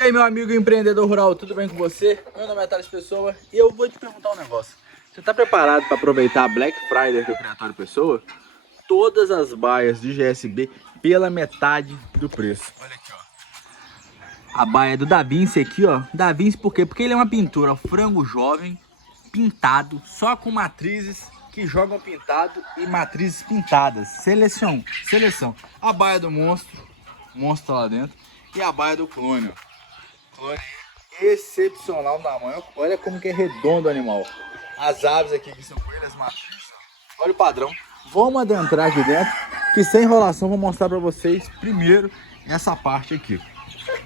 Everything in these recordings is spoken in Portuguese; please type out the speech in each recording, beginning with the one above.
E aí, meu amigo empreendedor rural, tudo bem com você? Meu nome é Thales Pessoa e eu vou te perguntar um negócio. Você está preparado para aproveitar a Black Friday do Criatório Pessoa? Todas as baias de GSB pela metade do preço. Olha aqui, ó. A baia do Da Vinci aqui, ó. Da Vinci por quê? Porque ele é uma pintura, ó, frango jovem, pintado, só com matrizes que jogam pintado e matrizes pintadas. Seleção. A baia do monstro tá lá dentro. E a baia do clone, ó. Clone excepcional na mão. Olha como que é redondo o animal. As aves aqui que são coelhas matrizes, olha o padrão. Vamos adentrar aqui dentro, que sem enrolação vou mostrar para vocês primeiro essa parte aqui.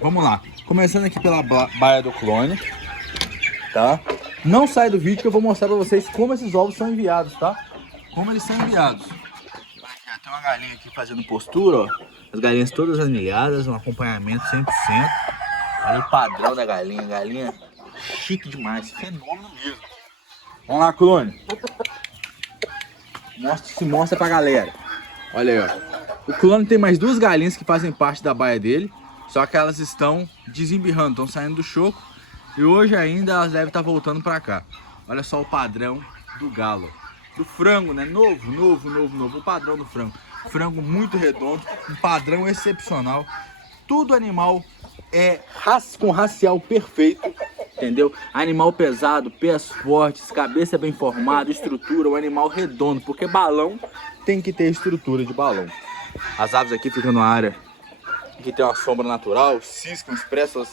Vamos lá, começando aqui pela baia do clone, tá? Não sai do vídeo que eu vou mostrar para vocês como esses ovos são enviados, tá? Como eles são enviados. Aqui, tem uma galinha aqui fazendo postura, ó. As galinhas todas anilhadas, um acompanhamento 100%. Olha o padrão da galinha, galinha chique demais, fenômeno mesmo. Vamos lá, clone. Mostra pra galera. Olha aí, ó. O clone tem mais duas galinhas que fazem parte da baia dele, só que elas estão desembirrando, estão saindo do choco. E hoje ainda elas devem estar voltando pra cá. Olha só o padrão do galo. Do frango, né? Novo. O padrão do frango. Frango muito redondo, um padrão excepcional. Tudo animal com racial perfeito, entendeu? Animal pesado, pés fortes, cabeça bem formada, estrutura, um animal redondo, porque balão tem que ter estrutura de balão. As aves aqui ficam numa área que tem uma sombra natural, ciscam, expressam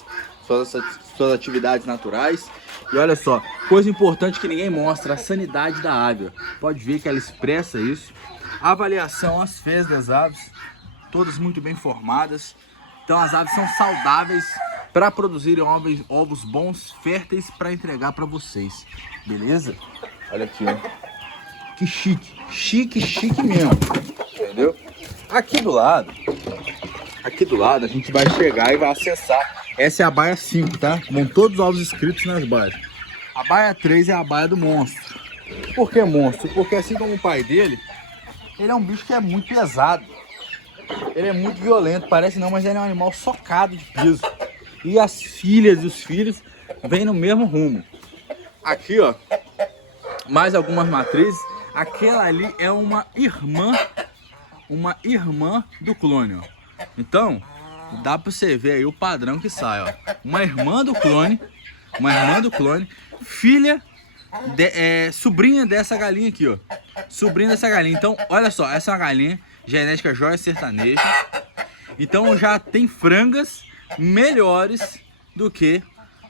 suas atividades naturais. E olha só, coisa importante que ninguém mostra, a sanidade da ave. Pode ver que ela expressa isso. A avaliação, as fezes das aves, todas muito bem formadas. Então as aves são saudáveis para produzirem ovos bons, férteis para entregar para vocês, beleza? Olha aqui, ó. Que chique mesmo, entendeu? Aqui do lado a gente vai chegar e vai acessar. Essa é a baia 5, tá? Vão todos os ovos escritos nas baias. A baia 3 é a baia do monstro. Por que monstro? Porque assim como o pai dele, ele é um bicho que é muito pesado. Ele é muito violento, parece não, mas ele é um animal socado de peso. E as filhas e os filhos vêm no mesmo rumo. Aqui, ó, mais algumas matrizes. Aquela ali é uma irmã do clone, ó. Então, dá pra você ver aí o padrão que sai, ó. Uma irmã do clone, sobrinha dessa galinha aqui, ó. Sobrinha dessa galinha. Então, olha só, essa é uma galinha genética jóia sertaneja. Então já tem frangas melhores do que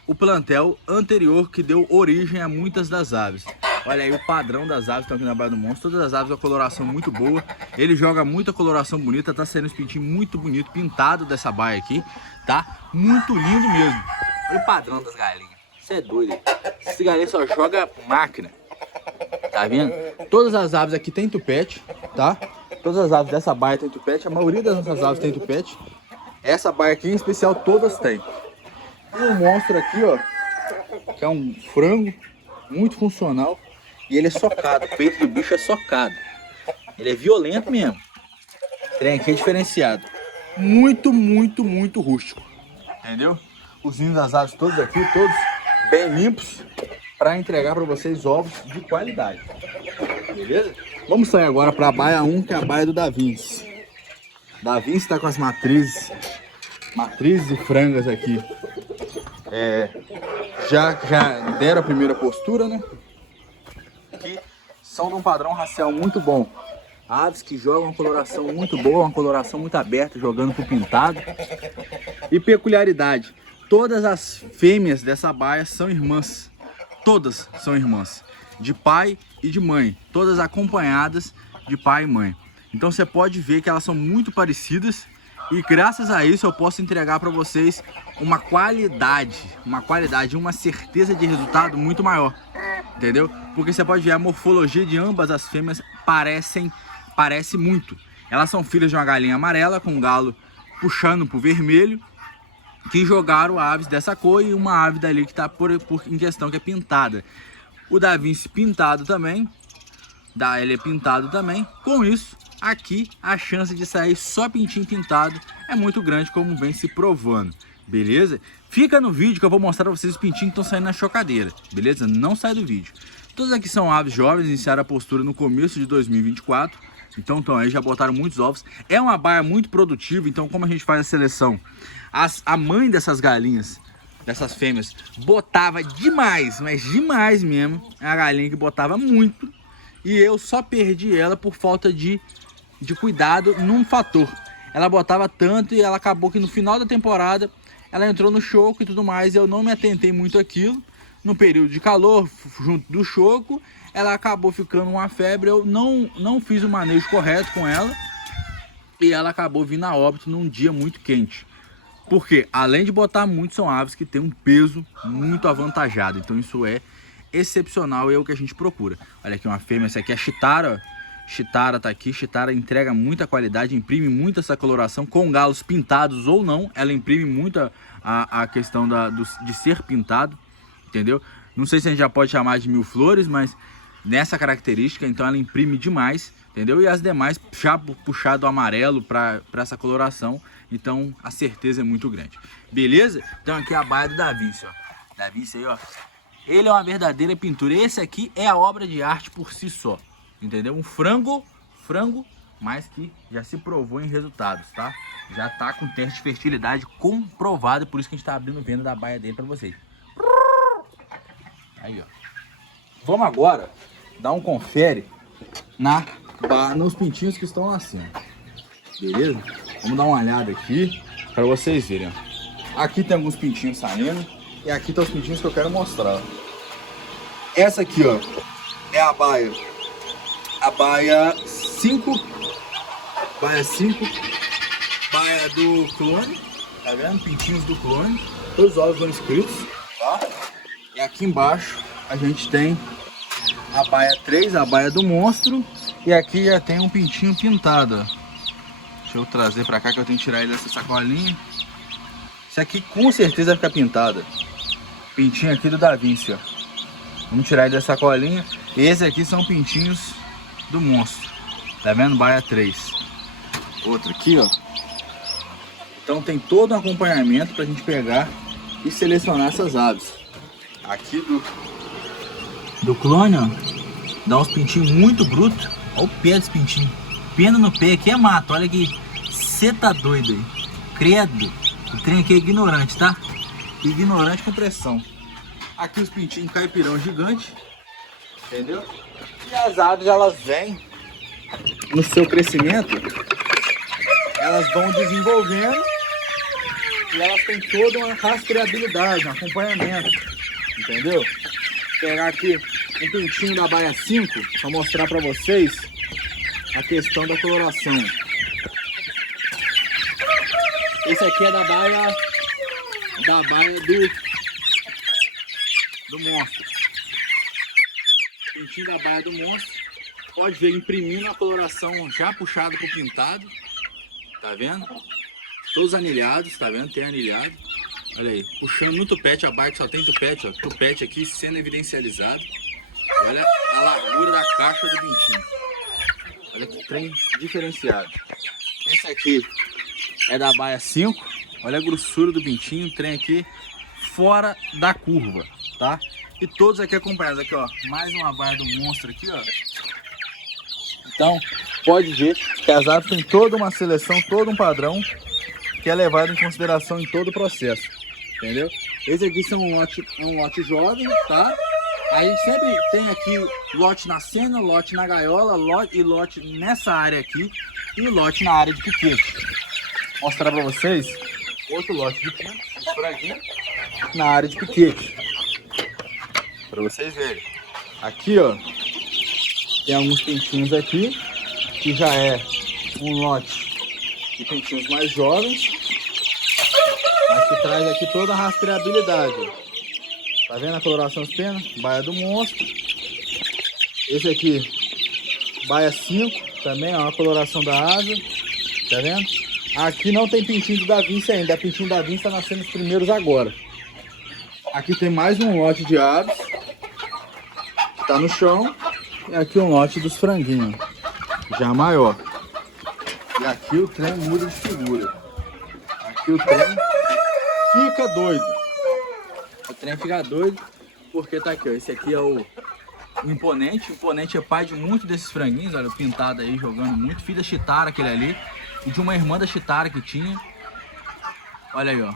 o plantel anterior que deu origem a muitas das aves. Olha aí o padrão das aves que estão aqui na baia do monstro. Todas as aves com a coloração muito boa. Ele joga muita coloração bonita. Tá saindo os pintinhos muito bonito, pintado dessa baia aqui, tá? Muito lindo mesmo. Olha o padrão das galinhas. Você é doido. Esse galinha só joga máquina. Tá vendo? Todas as aves aqui tem tupete, tá? Todas as aves dessa baia tem tupete. A maioria das nossas aves tem tupete. Essa baia aqui em especial todas tem. E o monstro aqui, ó, que é um frango muito funcional. E ele é socado, o peito do bicho é socado. Ele é violento mesmo. O trem aqui é diferenciado. Muito rústico. Entendeu? Os ninhos das aves todos aqui, todos bem limpos, para entregar para vocês ovos de qualidade. Beleza? Vamos sair agora para a baia 1, que é a baia do Da Vinci. Da Vinci está com as matrizes e frangas aqui. Já deram a primeira postura, né? Que são de um padrão racial muito bom. Aves que jogam uma coloração muito boa, uma coloração muito aberta, jogando pro pintado. E peculiaridade, todas as fêmeas dessa baia são irmãs. Todas são irmãs, de pai e de mãe, todas acompanhadas de pai e mãe. Então você pode ver que elas são muito parecidas e graças a isso eu posso entregar para vocês uma qualidade, uma certeza de resultado muito maior, entendeu? Porque você pode ver a morfologia de ambas as fêmeas parece muito. Elas são filhas de uma galinha amarela com um galo puxando pro vermelho, que jogaram aves dessa cor e uma ave dali que está em questão, que é pintada. O Da Vinci pintado também, ele é pintado também. Com isso, aqui a chance de sair só pintinho pintado é muito grande, como vem se provando. beleza? Fica no vídeo que eu vou mostrar pra vocês os pintinhos que estão saindo na chocadeira, beleza? Não sai do vídeo. Todos aqui são aves jovens, iniciaram a postura no começo de 2024. Então estão aí, já botaram muitos ovos. É uma baia muito produtiva, então como a gente faz a seleção? A mãe dessas galinhas, dessas fêmeas, botava demais, mas demais mesmo. É a galinha que botava muito. E eu só perdi ela por falta de cuidado num fator. Ela botava tanto e ela acabou que no final da temporada ela entrou no choco e tudo mais. Eu não me atentei muito àquilo. No período de calor, junto do choco, ela acabou ficando uma febre. Eu não fiz o manejo correto com ela e ela acabou vindo a óbito num dia muito quente. Porque além de botar muito, são aves que têm um peso muito avantajado. Então isso é excepcional e é o que a gente procura. Olha aqui uma fêmea, essa aqui é a Chitara. Chitara tá aqui, Chitara entrega muita qualidade, imprime muito essa coloração, com galos pintados ou não, ela imprime muito a questão de ser pintado, entendeu? Não sei se a gente já pode chamar de mil flores, mas nessa característica, então ela imprime demais, entendeu? E as demais já puxar do amarelo para essa coloração, então a certeza é muito grande. Beleza? Então aqui é a baia do Da Vinci, ó. Da Vinci aí, ó. Ele é uma verdadeira pintura. Esse aqui é a obra de arte por si só. Entendeu? Um frango, mas que já se provou em resultados, tá? Já tá com teste de fertilidade comprovado, por isso que a gente tá abrindo venda da baia dele pra vocês. Aí, ó. Vamos agora dar um confere nos pintinhos que estão nascendo. Beleza? Vamos dar uma olhada aqui pra vocês verem, ó. Aqui tem alguns pintinhos saindo e aqui estão os pintinhos que eu quero mostrar. Essa aqui, ó, é a baia 5, baia do clone, tá vendo? Pintinhos do clone, todos os ovos estão inscritos, tá? E aqui embaixo a gente tem a baia 3, a baia do monstro, e aqui já tem um pintinho pintado, ó. Deixa eu trazer pra cá que eu tenho que tirar ele dessa sacolinha. Esse aqui com certeza vai ficar pintado. Pintinho aqui do Da Vinci, ó. Vamos tirar ele dessa sacolinha. Esse aqui são pintinhos do monstro, tá vendo? Baia 3. Outro aqui, ó. Então tem todo um acompanhamento pra gente pegar e selecionar essas aves. Aqui do clone, ó, dá uns pintinhos muito brutos. Olha o pé desse pintinho. Pena no pé aqui é mato, olha aqui. Cê tá doido aí. Credo. O trem aqui é ignorante, tá? Ignorante com pressão. Aqui os pintinhos caipirão gigante, entendeu? E as aves, elas vêm no seu crescimento, elas vão desenvolvendo e elas têm toda uma rastreabilidade, um acompanhamento, entendeu? Vou pegar aqui um pintinho da baia 5 para mostrar para vocês a questão da coloração. Esse aqui é da baia do monstro. Pintinho da baia do monstro. Pode ver imprimindo a coloração já puxada pro pintado. Tá vendo? Todos anilhados, tá vendo? Tem anilhado. Olha aí, puxando no tupete, a baia que só tem tupete, ó. Tupete aqui sendo evidencializado. Olha a largura da caixa do pintinho. Olha que trem diferenciado. Esse aqui é da baia 5. Olha a grossura do pintinho. O trem aqui fora da curva, tá? E todos aqui acompanhados. Aqui, ó. Mais uma baia do monstro aqui, ó. Então, pode ver que as aves têm toda uma seleção, todo um padrão que é levado em consideração em todo o processo. Entendeu? Esse aqui são um lote jovem, tá? A gente sempre tem aqui lote na cena, lote na gaiola, lote nessa área aqui e lote na área de piquete. Vou mostrar pra vocês outro lote de franguinho na área de piquete. Pra vocês verem. Aqui, ó, tem alguns pintinhos aqui, que já é um lote de pintinhos mais jovens, mas que traz aqui toda a rastreabilidade. Tá vendo a coloração das penas? Baia do monstro. Esse aqui, baia 5, também é uma coloração da asa. Tá vendo? Aqui não tem pintinho do Da Vinci ainda. A pintinho da Vinci tá nascendo os primeiros agora. Aqui tem mais um lote de aves que tá no chão. E aqui um lote dos franguinhos, já maior. E aqui o trem muda de figura. Aqui o trem fica doido. O trem fica doido porque tá aqui, ó. Esse aqui é o Imponente. O Imponente é pai de muitos desses franguinhos, olha, o pintado aí jogando muito. Filho da Chitara, aquele ali. E de uma irmã da Chitara que tinha. Olha aí, ó.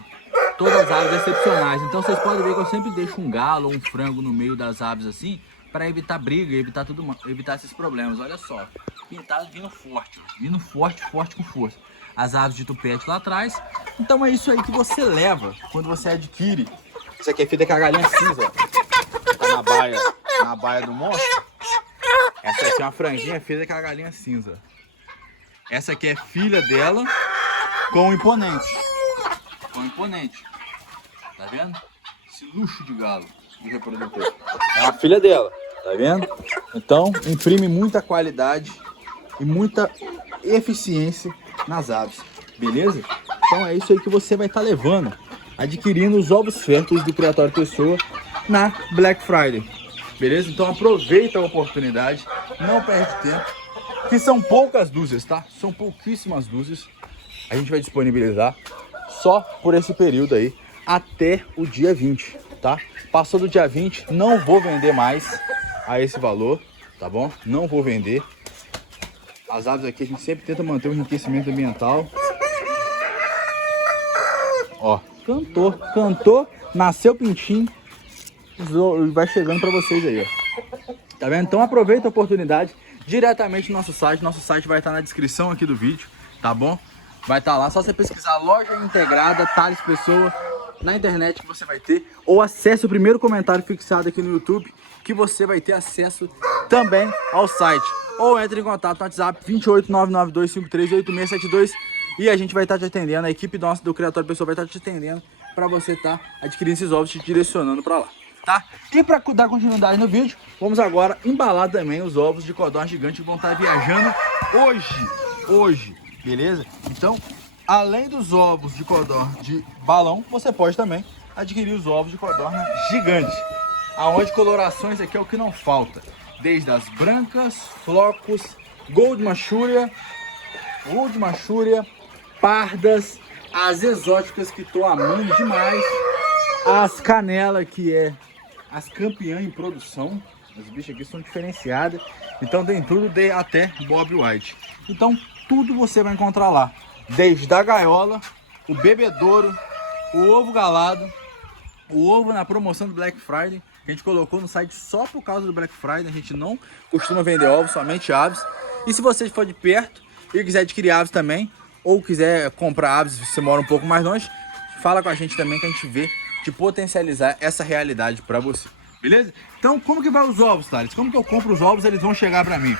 Todas as aves excepcionais. Então vocês podem ver que eu sempre deixo um galo ou um frango no meio das aves assim, para evitar briga, evitar esses problemas. Olha só, pintado vindo forte, ó. Vindo forte, forte com força. As aves de tupete lá atrás. Então é isso aí que você leva quando você adquire. Isso aqui é feita com a galinha cinza, ó. Tá na baia do monstro. Essa aqui é uma franjinha feita com a galinha cinza. Essa aqui é filha dela com o Imponente. Com o Imponente. Tá vendo? Esse luxo de galo de reprodutor. É uma filha dela. Tá vendo? Então, imprime muita qualidade e muita eficiência nas aves. Beleza? Então é isso aí que você vai estar levando. Adquirindo os ovos férteis do Criatório Pessoa na Black Friday. Beleza? Então aproveita a oportunidade. Não perde tempo. Que são poucas dúzias, tá? São pouquíssimas dúzias. A gente vai disponibilizar só por esse período aí, até o dia 20, tá? Passou do dia 20, não vou vender mais a esse valor, tá bom? Não vou vender. As aves aqui a gente sempre tenta manter o enriquecimento ambiental. Ó, cantou, nasceu pintinho, vai chegando pra vocês aí, ó. Tá vendo? Então aproveita a oportunidade diretamente no nosso site. Nosso site vai estar na descrição aqui do vídeo, tá bom? Vai estar lá, só você pesquisar Loja Integrada Thales Pessoa na internet que você vai ter, ou acesse o primeiro comentário fixado aqui no YouTube que você vai ter acesso também ao site, ou entre em contato no WhatsApp 28992538672 e a gente vai estar te atendendo, a equipe nossa do Criatório Pessoa vai estar te atendendo para você estar adquirindo esses ovos, te direcionando para lá, tá? E para dar continuidade no vídeo, vamos agora embalar também os ovos de codorna gigante que vão estar viajando hoje. Beleza? Então, além dos ovos de codorna de balão, você pode também adquirir os ovos de codorna gigante. Aonde colorações aqui é o que não falta. Desde as brancas, flocos, gold machúria, pardas, as exóticas que estou amando demais, as canela que é as campeãs em produção. As bichas aqui são diferenciadas. Então tem tudo até Bob White. Então tudo você vai encontrar lá. Desde a gaiola, o bebedouro, o ovo galado, o ovo na promoção do Black Friday. Que a gente colocou no site só por causa do Black Friday. A gente não costuma vender ovos, somente aves. E se você for de perto e quiser adquirir aves também, ou quiser comprar aves se você mora um pouco mais longe, fala com a gente também que a gente vê de potencializar essa realidade para você. Beleza? Então, como que vai os ovos, Thales? Como que eu compro os ovos, eles vão chegar para mim?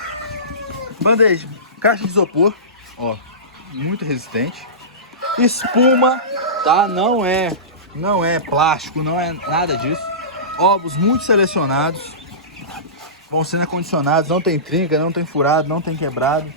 Bandeja, caixa de isopor, ó, muito resistente. Espuma, tá? Não é plástico, não é nada disso. Ovos muito selecionados, vão sendo acondicionados, não tem trinca, não tem furado, não tem quebrado.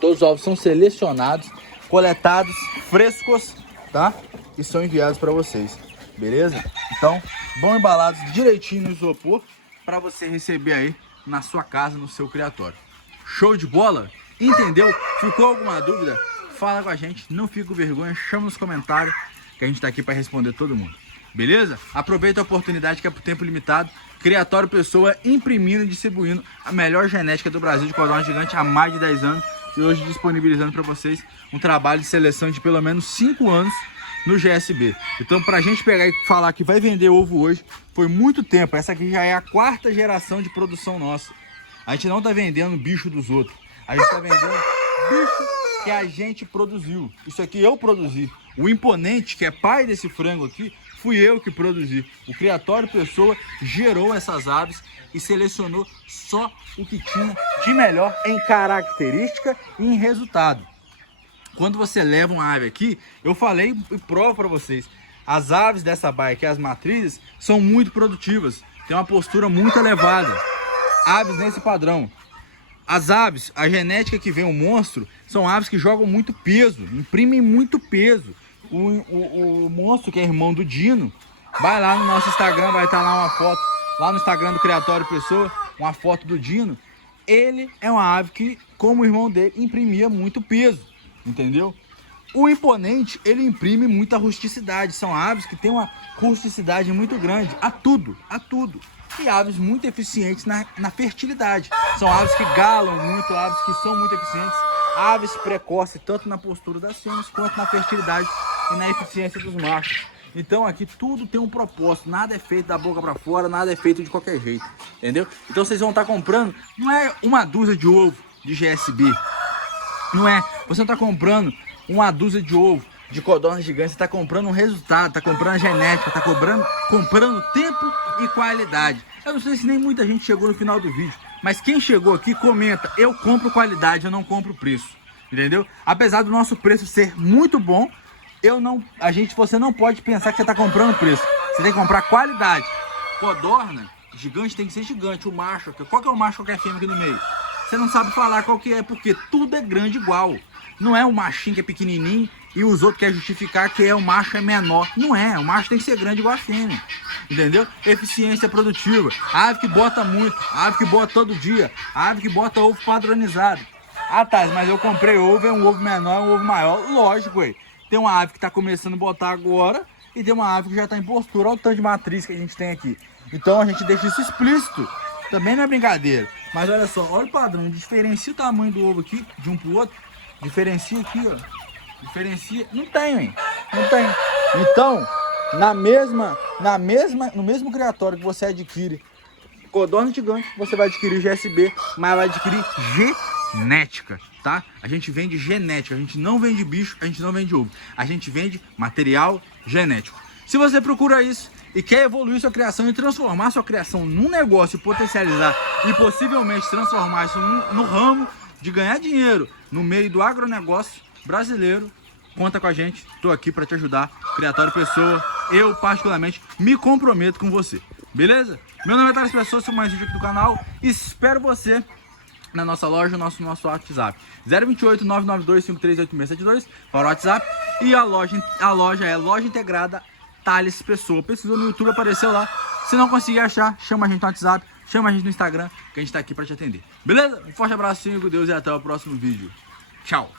Todos os ovos são selecionados, coletados, frescos, tá? E são enviados para vocês, beleza? Então, vão embalados direitinho no isopor para você receber aí na sua casa, no seu criatório. Show de bola? Entendeu? Ficou alguma dúvida? Fala com a gente, não fica com vergonha, chama nos comentários que a gente tá aqui para responder todo mundo. Beleza? Aproveita a oportunidade que é por tempo limitado. Criatório Pessoa imprimindo e distribuindo a melhor genética do Brasil de codorna gigante há mais de 10 anos. E hoje disponibilizando para vocês um trabalho de seleção de pelo menos 5 anos no GSB. Então, pra gente pegar e falar que vai vender ovo hoje, foi muito tempo. Essa aqui já é a 4ª geração de produção nossa. A gente não tá vendendo bicho dos outros. A gente tá vendendo bicho que a gente produziu. Isso aqui eu produzi. O Imponente, que é pai desse frango aqui, fui eu que produzi. O Criatório Pessoa gerou essas aves e selecionou só o que tinha de melhor em característica e em resultado. Quando você leva uma ave aqui, eu falei e provo para vocês, as aves dessa baia aqui, as matrizes, são muito produtivas, tem uma postura muito elevada. Aves nesse padrão. As aves, a genética que vem o monstro, são aves que jogam muito peso, imprimem muito peso. O monstro, que é irmão do Dino, vai lá no nosso Instagram, vai estar lá uma foto, lá no Instagram do Criatório Pessoa, uma foto do Dino. Ele é uma ave que, como o irmão dele, imprimia muito peso, entendeu? O imponente, ele imprime muita rusticidade. São aves que têm uma rusticidade muito grande a tudo. E aves muito eficientes na fertilidade. São aves que galam muito, aves que são muito eficientes. Aves precoces, tanto na postura das fêmeas, quanto na fertilidade e na eficiência dos machos. Então aqui tudo tem um propósito, nada é feito da boca para fora, nada é feito de qualquer jeito, entendeu? Então vocês vão estar comprando, não é uma dúzia de ovo de GSB, não é, você não está comprando uma dúzia de ovo de codorna gigante, você está comprando um resultado, está comprando a genética, está comprando tempo e qualidade. Eu não sei se nem muita gente chegou no final do vídeo, mas quem chegou aqui comenta, eu compro qualidade, eu não compro preço, entendeu? Apesar do nosso preço ser muito bom, você não pode pensar que você está comprando preço. Você tem que comprar qualidade. Codorna gigante tem que ser gigante. O macho, qual que é o macho, qual que é a fêmea aqui no meio? Você não sabe falar qual que é, porque tudo é grande igual. Não é o machinho que é pequenininho e os outros querem justificar que o macho é menor. Não é, o macho tem que ser grande igual a fêmea. Entendeu? Eficiência produtiva. A ave que bota muito, a ave que bota todo dia, a ave que bota ovo padronizado. Ah, tá, mas eu comprei ovo, é um ovo menor, é um ovo maior. Lógico, ué. Tem uma ave que está começando a botar agora e tem uma ave que já está em postura. Olha o tanto de matriz que a gente tem aqui. Então a gente deixa isso explícito. Também não é brincadeira. Mas olha só, olha o padrão. Diferencia o tamanho do ovo aqui de um para o outro. Diferencia aqui, ó. Diferencia. Não tem, hein? Não tem. Então, no mesmo criatório que você adquire codorna gigante, você vai adquirir GSB, mas vai adquirir genética, tá? A gente vende genética, a gente não vende bicho, a gente não vende ovo. A gente vende material genético. Se você procura isso e quer evoluir sua criação e transformar sua criação num negócio, potencializar e possivelmente transformar isso no ramo de ganhar dinheiro no meio do agronegócio brasileiro, conta com a gente. Tô aqui para te ajudar. Criatório Pessoa, eu particularmente me comprometo com você. Beleza? Meu nome é Thales Pessoa, sou mais vídeo aqui do canal. Espero você na nossa loja, nosso WhatsApp 028 992 538672 para o WhatsApp. E a loja é Loja Integrada Thales Pessoa. Pesquisou no YouTube, apareceu lá. Se não conseguir achar, chama a gente no WhatsApp, chama a gente no Instagram, que a gente tá aqui para te atender. Beleza? Um forte abraço, com Deus, e até o próximo vídeo. Tchau!